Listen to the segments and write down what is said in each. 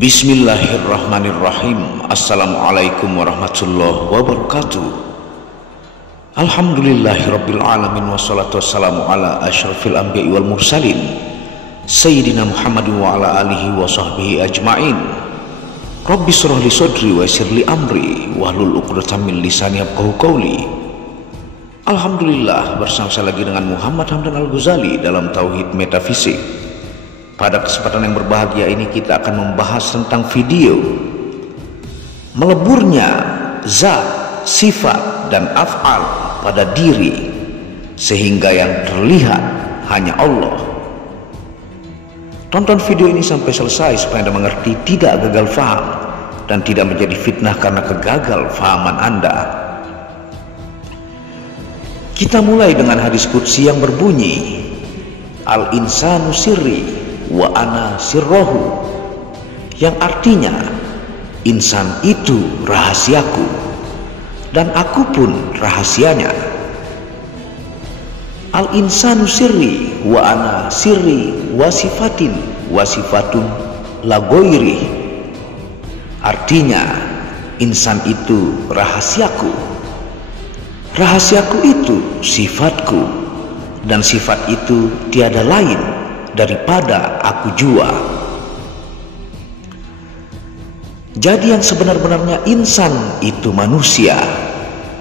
Bismillahirrahmanirrahim. Assalamualaikum warahmatullahi wabarakatuh. Alhamdulillahirabbil alamin wassalatu wassalamu ala asyrafil anbiya'i wal mursalin Sayyidina Muhammadin wa ala alihi wa sahbihi ajma'in. Rabbi shrah li sadri wa yassir li amri wahlul 'uqdatam min lisani yafqahu qawli. Alhamdulillah, bersama saya lagi dengan Muhammad Hamdan Al-Ghazali dalam Tauhid Metafisik. Pada kesempatan yang berbahagia ini kita akan membahas tentang video meleburnya zat, sifat, dan af'al pada diri sehingga yang terlihat hanya Allah. Tonton video ini sampai selesai supaya Anda mengerti, tidak gagal faham dan tidak menjadi fitnah karena kegagal fahaman Anda. Kita mulai dengan hadis qudsi yang berbunyi, Al-insanu sirri wa ana sirrohu, yang artinya insan itu rahasiaku dan aku pun rahasianya. Al-insanu sirri wa ana sirri wa sifatin wa sifatun la ghairi, artinya insan itu rahasiaku, rahasiaku itu sifatku, dan sifat itu tiada lain daripada aku jua. Jadi yang sebenar-benarnya insan itu manusia,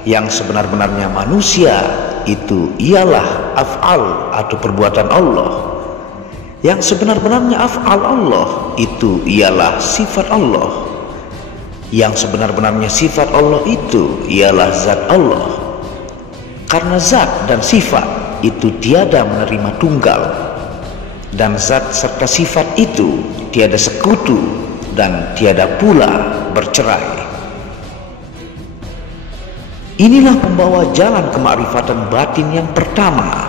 yang sebenar-benarnya manusia itu ialah af'al atau perbuatan Allah, yang sebenar-benarnya af'al Allah itu ialah sifat Allah, yang sebenar-benarnya sifat Allah itu ialah zat Allah. Karena zat dan sifat itu tiada menerima tunggal, dan zat serta sifat itu tiada sekutu dan tiada pula bercerai. Inilah pembawa jalan kemakrifatan batin yang pertama.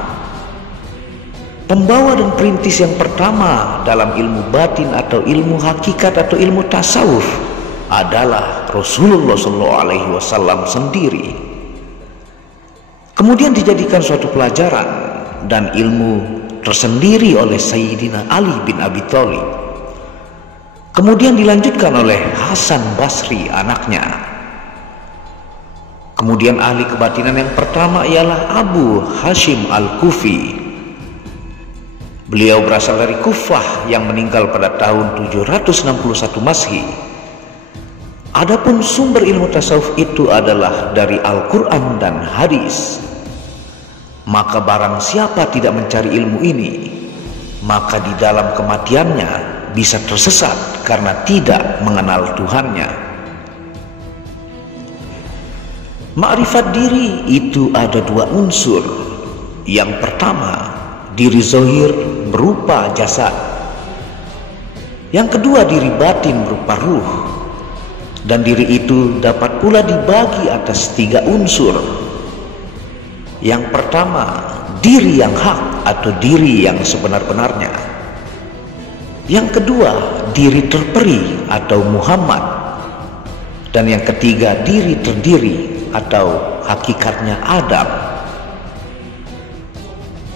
Pembawa dan perintis yang pertama dalam ilmu batin atau ilmu hakikat atau ilmu tasawuf adalah Rasulullah SAW sendiri. Kemudian dijadikan suatu pelajaran dan ilmu tersendiri oleh Sayyidina Ali bin Abi Thalib. Kemudian dilanjutkan oleh Hasan Basri anaknya. Kemudian ahli kebatinan yang pertama ialah Abu Hashim Al-Kufi. Beliau berasal dari Kufah yang meninggal pada tahun 761 Masehi. Adapun sumber ilmu tasawuf itu adalah dari Al-Quran dan hadis. Maka barang siapa tidak mencari ilmu ini, maka di dalam kematiannya bisa tersesat karena tidak mengenal Tuhannya. Ma'rifat diri itu ada dua unsur. Yang pertama, diri zahir berupa jasad. Yang kedua, diri batin berupa ruh. Dan diri itu dapat pula dibagi atas tiga unsur. Yang pertama, diri yang hak atau diri yang sebenar-benarnya. Yang kedua, diri terperi atau Muhammad. Dan yang ketiga, diri terdiri atau hakikatnya Adam.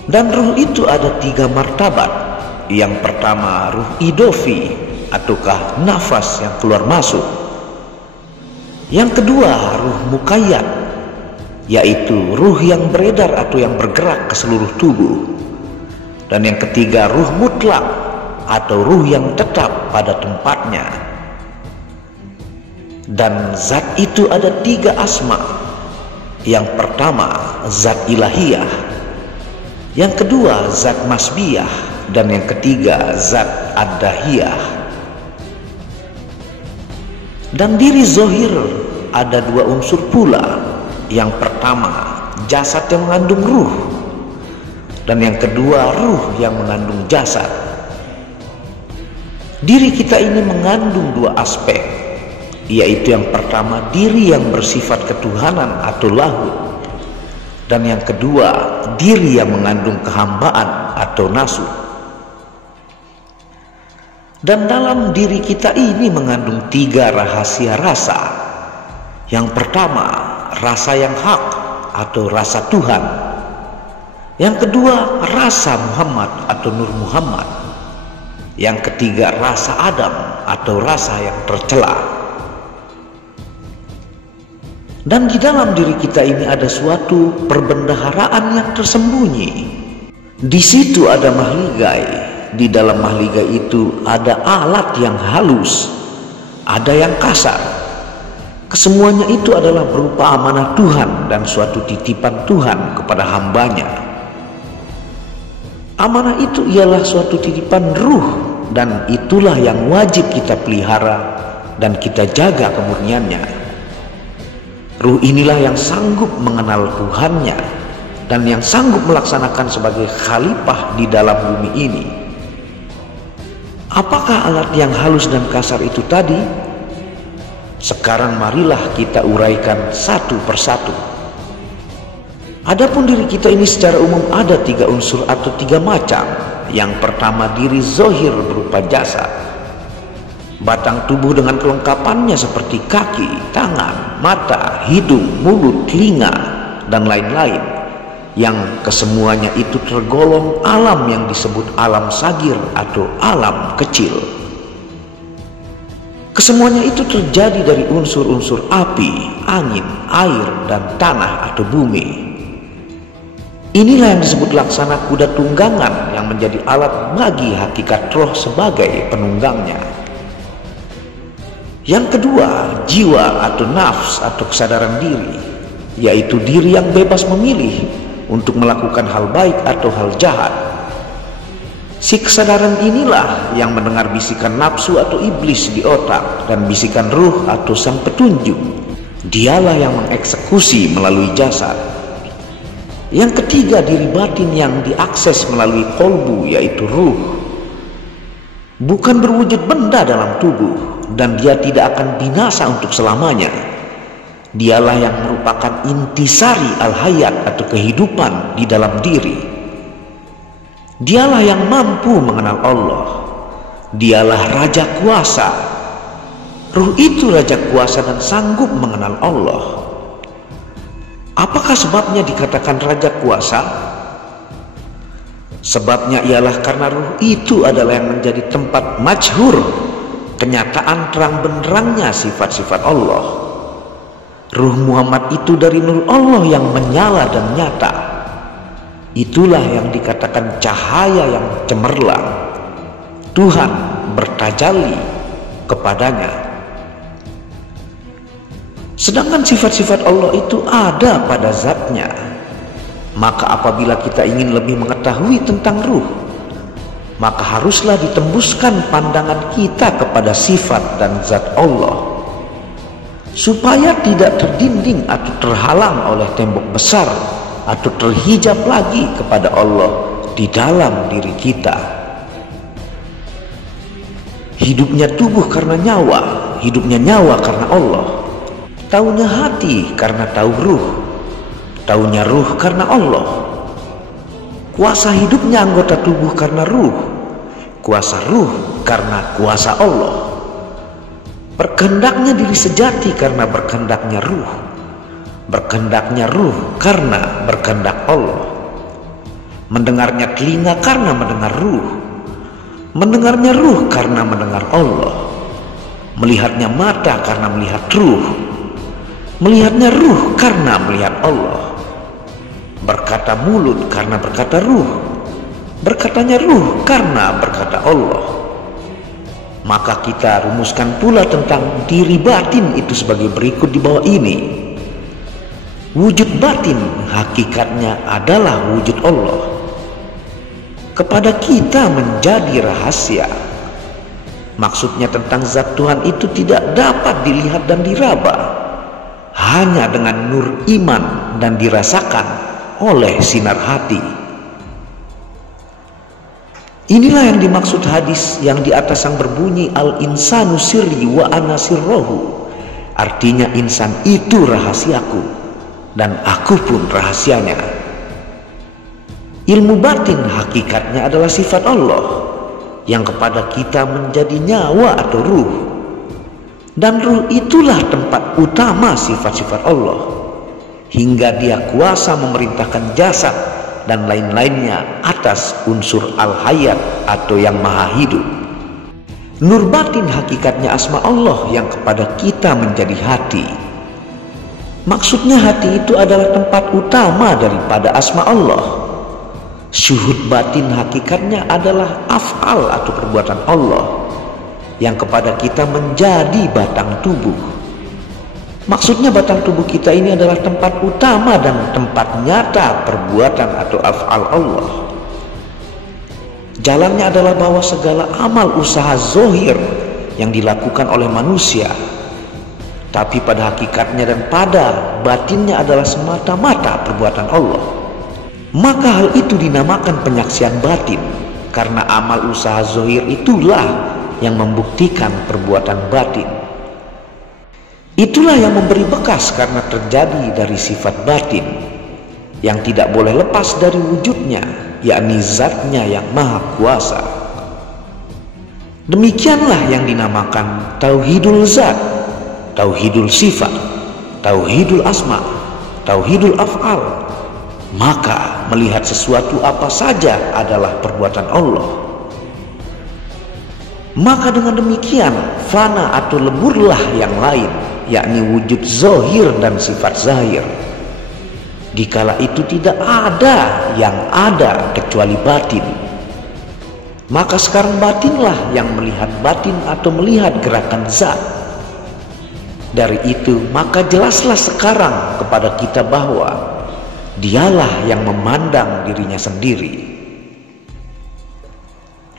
Dan ruh itu ada tiga martabat. Yang pertama, ruh idofi ataukah nafas yang keluar masuk. Yang kedua, ruh muqayyad, yaitu ruh yang beredar atau yang bergerak ke seluruh tubuh. Dan yang ketiga, ruh mutlak atau ruh yang tetap pada tempatnya. Dan zat itu ada tiga asma. Yang pertama, zat ilahiyah. Yang kedua, zat masbiyah. Dan yang ketiga, zat ad-dahiyah. Dan diri zahir ada dua unsur pula. Yang pertama, jasad yang mengandung ruh, dan yang kedua, ruh yang mengandung jasad. Diri kita ini mengandung dua aspek, yaitu yang pertama, diri yang bersifat ketuhanan atau lahud, dan yang kedua, diri yang mengandung kehambaan atau nasut. Dan dalam diri kita ini mengandung tiga rahasia rasa. Yang pertama, rasa yang hak atau rasa Tuhan. Yang kedua, rasa Muhammad atau Nur Muhammad. Yang ketiga, rasa Adam atau rasa yang tercela. Dan di dalam diri kita ini ada suatu perbendaharaan yang tersembunyi. Di situ ada mahligai. Di dalam mahligai itu ada alat yang halus, ada yang kasar. Kesemuanya itu adalah berupa amanah Tuhan dan suatu titipan Tuhan kepada hambanya. Amanah itu ialah suatu titipan ruh, dan itulah yang wajib kita pelihara dan kita jaga kemurniannya. Ruh inilah yang sanggup mengenal Tuhannya dan yang sanggup melaksanakan sebagai khalifah di dalam bumi ini. Apakah alat yang halus dan kasar itu tadi? Sekarang marilah kita uraikan satu persatu. Adapun diri kita ini secara umum ada 3 unsur atau 3 macam. Yang pertama, diri zohir berupa jasad, batang tubuh dengan kelengkapannya seperti kaki, tangan, mata, hidung, mulut, telinga, dan lain-lain, yang kesemuanya itu tergolong alam yang disebut alam sagir atau alam kecil. Kesemuanya itu terjadi dari unsur-unsur api, angin, air, dan tanah atau bumi. Inilah yang disebut laksana kuda tunggangan yang menjadi alat bagi hakikat roh sebagai penunggangnya. Yang kedua, jiwa atau nafs atau kesadaran diri, yaitu diri yang bebas memilih untuk melakukan hal baik atau hal jahat. Si kesadaran inilah yang mendengar bisikan nafsu atau iblis di otak dan bisikan ruh atau sang petunjuk. Dialah yang mengeksekusi melalui jasad. Yang ketiga, diri batin yang diakses melalui kolbu, yaitu ruh. Bukan berwujud benda dalam tubuh, dan dia tidak akan binasa untuk selamanya. Dialah yang merupakan intisari al-hayat atau kehidupan di dalam diri. Dialah yang mampu mengenal Allah. Dialah Raja Kuasa. Ruh itu Raja Kuasa dan sanggup mengenal Allah. Apakah sebabnya dikatakan Raja Kuasa? Sebabnya ialah karena ruh itu adalah yang menjadi tempat majhur, kenyataan terang benderangnya sifat-sifat Allah. Ruh Muhammad itu dari nur Allah yang menyala dan nyata. Itulah yang dikatakan cahaya yang cemerlang. Tuhan bertajalli kepadanya. Sedangkan sifat-sifat Allah itu ada pada zatnya. Maka apabila kita ingin lebih mengetahui tentang ruh, maka haruslah ditembuskan pandangan kita kepada sifat dan zat Allah, supaya tidak terdinding atau terhalang oleh tembok besar atau terhijab lagi kepada Allah di dalam diri kita. Hidupnya tubuh karena nyawa, hidupnya nyawa karena Allah. Taunya hati karena tahu ruh, taunya ruh karena Allah. Kuasa hidupnya anggota tubuh karena ruh, kuasa ruh karena kuasa Allah. Berkehendaknya diri sejati karena berkehendaknya ruh, berkehendaknya ruh karena berkehendak Allah. Mendengarnya telinga karena mendengar ruh, mendengarnya ruh karena mendengar Allah. Melihatnya mata karena melihat ruh, melihatnya ruh karena melihat Allah. Berkata mulut karena berkata ruh, berkatanya ruh karena berkata Allah. Maka kita rumuskan pula tentang diri batin itu sebagai berikut di bawah ini. Wujud batin hakikatnya adalah wujud Allah. Kepada kita menjadi rahasia. Maksudnya tentang zat Tuhan itu tidak dapat dilihat dan diraba, hanya dengan nur iman dan dirasakan oleh sinar hati. Inilah yang dimaksud hadis yang di atas yang berbunyi al-insanu sirri wa ana sirrohu. Artinya insan itu rahasiaku dan aku pun rahasianya. Ilmu batin hakikatnya adalah sifat Allah yang kepada kita menjadi nyawa atau ruh. Dan ruh itulah tempat utama sifat-sifat Allah, hingga dia kuasa memerintahkan jasad dan lain-lainnya atas unsur al-hayat atau yang maha hidup. Nur batin hakikatnya asma Allah yang kepada kita menjadi hati. Maksudnya hati itu adalah tempat utama daripada asma Allah. Syuhud batin hakikatnya adalah af'al atau perbuatan Allah yang kepada kita menjadi batang tubuh. Maksudnya batang tubuh kita ini adalah tempat utama dan tempat nyata perbuatan atau af'al Allah. Jalannya adalah bahwa segala amal usaha zohir yang dilakukan oleh manusia, tapi pada hakikatnya dan pada batinnya adalah semata-mata perbuatan Allah. Maka hal itu dinamakan penyaksian batin, karena amal usaha zohir itulah yang membuktikan perbuatan batin. Itulah yang memberi bekas karena terjadi dari sifat batin yang tidak boleh lepas dari wujudnya, yakni zatnya yang maha kuasa. Demikianlah yang dinamakan tauhidul zat, tauhidul sifat, tauhidul asma, tauhidul af'al. Maka melihat sesuatu apa saja adalah perbuatan Allah. Maka dengan demikian fana atau leburlah yang lain, yakni wujud zohir dan sifat zahir. Dikala itu tidak ada yang ada kecuali batin. Maka sekarang batinlah yang melihat batin atau melihat gerakan zat. Dari itu maka jelaslah sekarang kepada kita bahwa dialah yang memandang dirinya sendiri.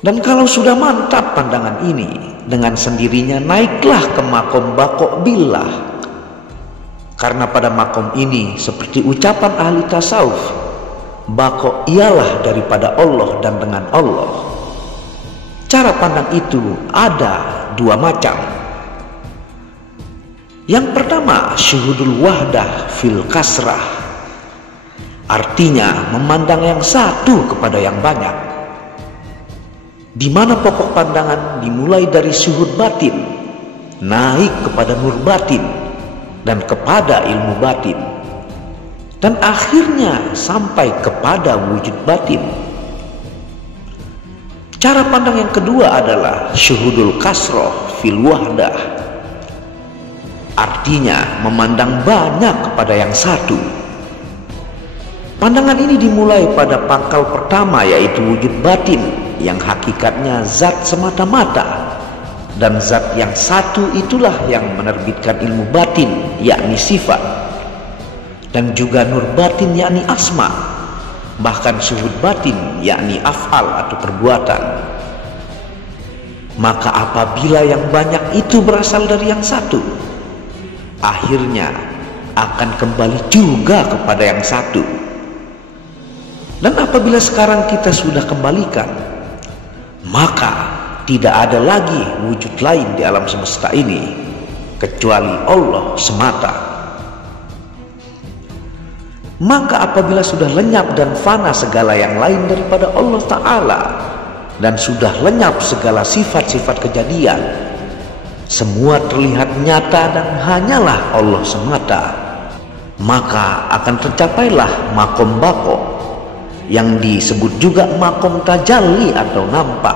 Dan kalau sudah mantap pandangan ini, dengan sendirinya naiklah ke makom baqo billah. Karena pada makom ini seperti ucapan ahli tasawuf, baqo ialah daripada Allah dan dengan Allah. Cara pandang itu ada dua macam. Yang pertama syuhudul wahdah fil kasrah, artinya memandang yang satu kepada yang banyak, di mana pokok pandangan dimulai dari syuhud batin, naik kepada nur batin dan kepada ilmu batin, dan akhirnya sampai kepada wujud batin. Cara pandang yang kedua adalah syuhudul kasroh fil wahdah, artinya memandang banyak kepada yang satu. Pandangan ini dimulai pada pangkal pertama, yaitu wujud batin yang hakikatnya zat semata-mata, dan zat yang satu itulah yang menerbitkan ilmu batin yakni sifat, dan juga nur batin yakni asma, bahkan syuhud batin yakni af'al atau perbuatan. Maka apabila yang banyak itu berasal dari yang satu, akhirnya akan kembali juga kepada yang satu. Dan apabila sekarang kita sudah kembalikan, maka tidak ada lagi wujud lain di alam semesta ini kecuali Allah semata. Maka apabila sudah lenyap dan fana segala yang lain daripada Allah Ta'ala, dan sudah lenyap segala sifat-sifat kejadian, semua terlihat nyata dan hanyalah Allah semata, maka akan tercapailah makom baqo, yang disebut juga makom tajalli atau nampak,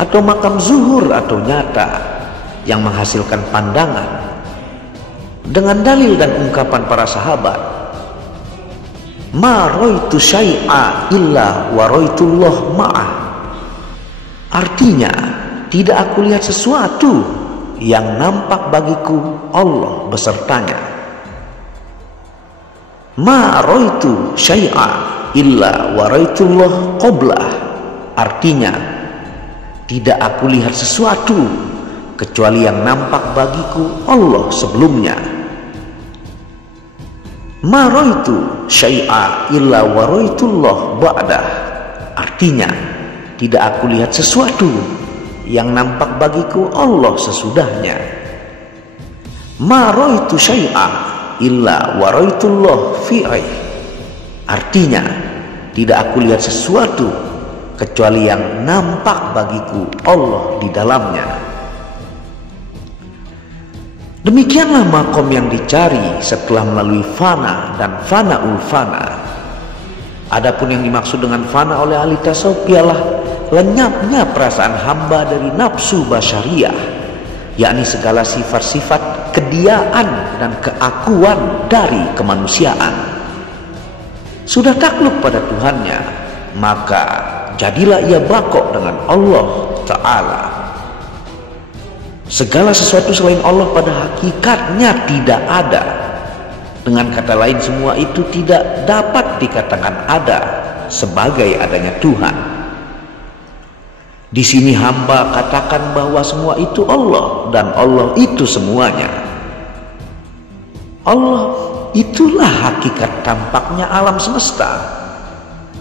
atau makam zuhur atau nyata, yang menghasilkan pandangan. Dengan dalil dan ungkapan para sahabat, ma roitu syai'a illa wa roitullah ma'ah, artinya tidak aku lihat sesuatu yang nampak bagiku Allah besertanya. Ma roitu syai'a illa waraitullah qablah, artinya tidak aku lihat sesuatu kecuali yang nampak bagiku Allah sebelumnya. Ma raitu syai'a illa waraitullah ba'dah, artinya tidak aku lihat sesuatu yang nampak bagiku Allah sesudahnya. Ma raitu syai'a illa waraitullah fi'i, artinya tidak aku lihat sesuatu kecuali yang nampak bagiku Allah di dalamnya. Demikianlah makom yang dicari setelah melalui fana dan fanaul fana. Adapun yang dimaksud dengan fana oleh ahli tasawuf ialah lenyapnya perasaan hamba dari nafsu basyariah, yakni segala sifat-sifat kediaan dan keakuan dari kemanusiaan. Sudah takluk pada Tuhannya, maka jadilah ia bakok dengan Allah Ta'ala. Segala sesuatu selain Allah pada hakikatnya tidak ada. Dengan kata lain, semua itu tidak dapat dikatakan ada sebagai adanya Tuhan. Di sini hamba katakan bahwa semua itu Allah dan Allah itu semuanya. Allah itulah hakikat tampaknya alam semesta.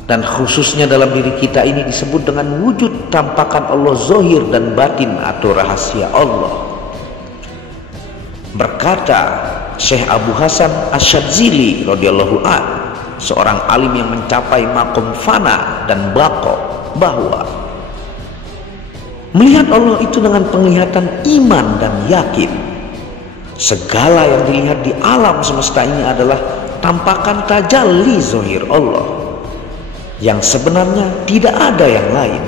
Dan khususnya dalam diri kita ini disebut dengan wujud tampakan Allah zahir dan batin atau rahasia Allah. Berkata Syekh Abu Hasan Asyadzili radhiyallahu an, seorang alim yang mencapai makom fana dan baqo, bahwa melihat Allah itu dengan penglihatan iman dan yakin. Segala yang dilihat di alam semesta ini adalah tampakan tajalli zahir Allah, yang sebenarnya tidak ada yang lain.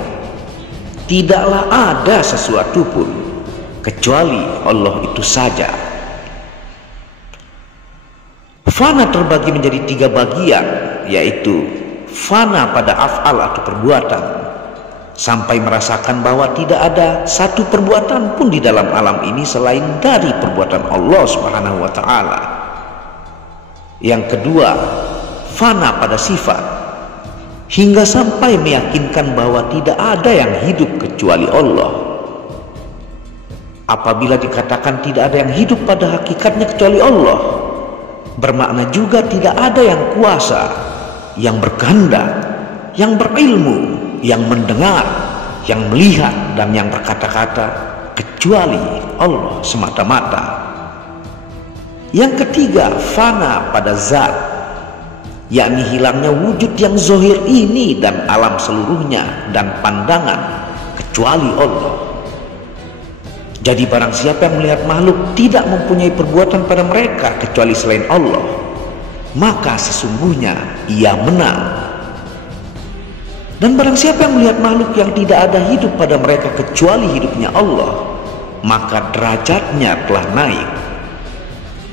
Tidaklah ada sesuatu pun kecuali Allah itu saja. Fana terbagi menjadi 3 bagian, yaitu fana pada af'al atau perbuatan, sampai merasakan bahwa tidak ada satu perbuatan pun di dalam alam ini selain dari perbuatan Allah Subhanahu wa Ta'ala. Yang kedua, fana pada sifat, hingga sampai meyakinkan bahwa tidak ada yang hidup kecuali Allah. Apabila dikatakan tidak ada yang hidup pada hakikatnya kecuali Allah, bermakna juga tidak ada yang kuasa, yang berkehendak, yang berilmu, yang mendengar, yang melihat, dan yang berkata-kata kecuali Allah semata-mata. Yang ketiga, fana pada zat, yakni hilangnya wujud yang zahir ini dan alam seluruhnya dan pandangan kecuali Allah. Jadi barang siapa yang melihat makhluk tidak mempunyai perbuatan pada mereka kecuali selain Allah, maka sesungguhnya ia menang. Dan barang siapa yang melihat makhluk yang tidak ada hidup pada mereka kecuali hidupnya Allah, maka derajatnya telah naik.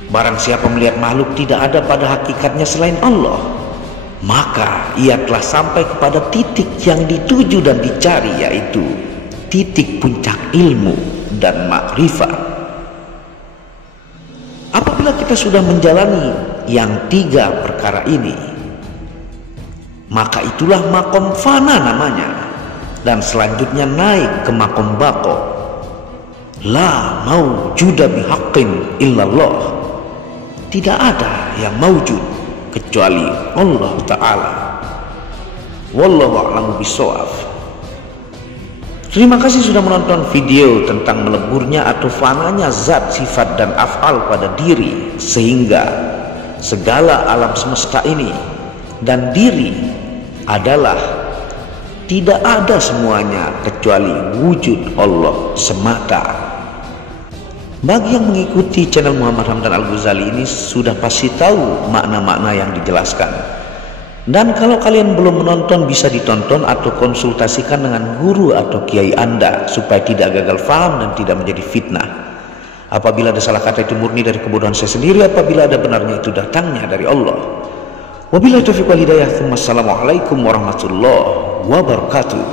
Barang siapa melihat makhluk tidak ada pada hakikatnya selain Allah, maka ia telah sampai kepada titik yang dituju dan dicari, yaitu titik puncak ilmu dan makrifat. Apabila kita sudah menjalani yang 3 perkara ini, maka itulah makom fana namanya, dan selanjutnya naik ke makom baqo. La maujuda bihaqqin illallah, tidak ada yang maujud kecuali Allah Ta'ala. Wallahu a'lamu bishawab. Terima kasih sudah menonton video tentang meleburnya atau fananya zat, sifat, dan af'al pada diri, sehingga segala alam semesta ini dan diri adalah tidak ada semuanya kecuali wujud Allah semata. Bagi yang mengikuti channel Muhammad Hamdan Al-Ghazali ini sudah pasti tahu makna-makna yang dijelaskan. Dan kalau kalian belum menonton, bisa ditonton atau konsultasikan dengan guru atau kiai Anda supaya tidak gagal faham dan tidak menjadi fitnah. Apabila ada salah kata itu murni dari kebodohan saya sendiri, apabila ada benarnya itu datangnya dari Allah. Wabillahi taufiq wal hidayah. Wassalamualaikum warahmatullahi wabarakatuh.